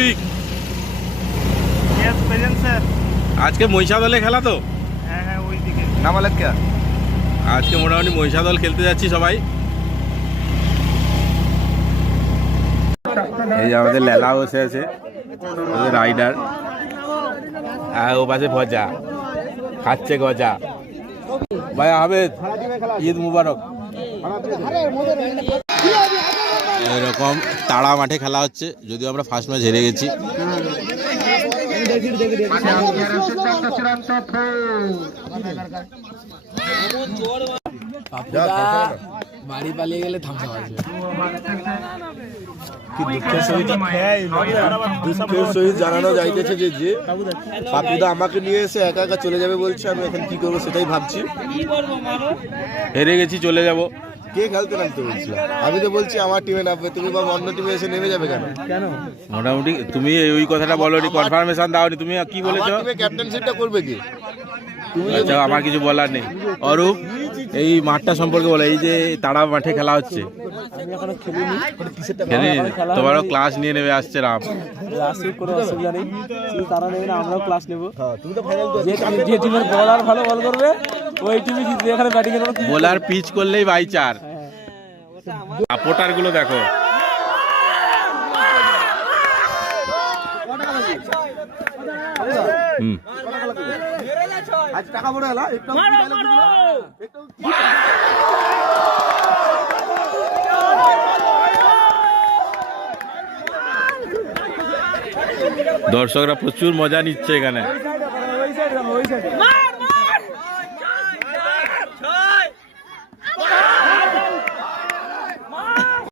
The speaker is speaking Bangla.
রফিক, আজকে মহিষাদলে খেলা তো? হ্যাঁ ওইদিকে নামালেক কে আজকে মোটামুটি মহিষাদল খেলতে যাচ্ছি সবাই। এই যে আমাদের লেলা বসে আছে, রাইডার, আর ও পাশে ভজা খাচ্ছে গজা। ভাই আহমেদ, ঈদ মুবারক। এরকম তাড়া মাঠে খেলা হচ্ছে, যদিও আমরা ফার্স্ট ম্যাচ হেরে গেছি। বাড়ি পালিয়ে গেলে থামসা আছে। দুঃখের সহিত জানানো যাইতেছে যে পাপুদা আমাকে নিয়ে এসে একা একা চলে যাবে বলছে। আমি এখন কি করবো সেটাই ভাবছি। হেরে গেছি, চলে যাব। কে খেলতে নামতে বলছিল? আমি তো বলছি আমার টিমে নামবে, তুমি বা অন্য টিমে এসে নেমে যাবে কেন? মোটামুটি তুমি ওই কথাটা বলোনি, কনফার্মেশন দাওনি। তুমি কি বলেছো? ক্যাপ্টেনশিপটা করবে কি? আচ্ছা, আমার কিছু বলার নেই। অরূপ, এই মাঠটা সম্পর্কে বলো। এই যে তাড়া মাঠে খেলা হচ্ছে, খেলিনি, তোমারও ক্লাস নিয়ে নেবে আসছে রাম। কোনো অসুবিধা নেই, তারা নেবে না, আমরাও ক্লাস নেবো। যে টিমের বোলার ভালো বল করবে ওই টিমই জিতবে। এখানে ব্যাটিং এর বোলার পিচ করলেই বাই চার। সাপোর্টার গুলো দেখো। দর্শকরা প্রচুর মজা নিচ্ছে এখানে।